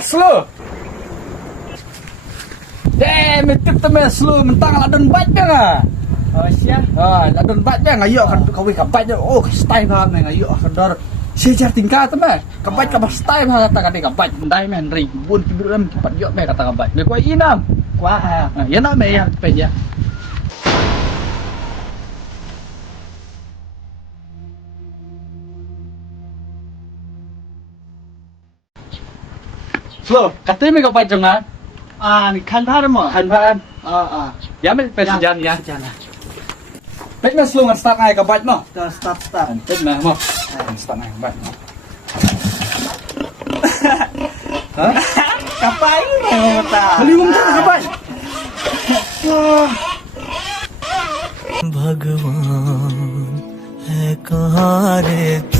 slow. Mitip teme slow mentang ladon bat bang. Oh siap. Ladon bat bang ayo kan kau kabat je. Oh, style paham nang ayo kendor. Sejar tingkat teme. Kabat style paham kata kata kabat dai men ring. Bun kibram cepat yo me kata kabat. Me kau inam. Quá. Ya nak me ya pe ya. Slow, katanya me kabat jangan. Ni kan par mo. Hanpan. Ya me pe sejan ya. Sejan. Pet me slow ngan start ngai kabat mo. Start. Pet me mo. Start ngai kabat. Hah? Kapai mo ta. Beli mumtaz kabat. भगवान है कहाँ रे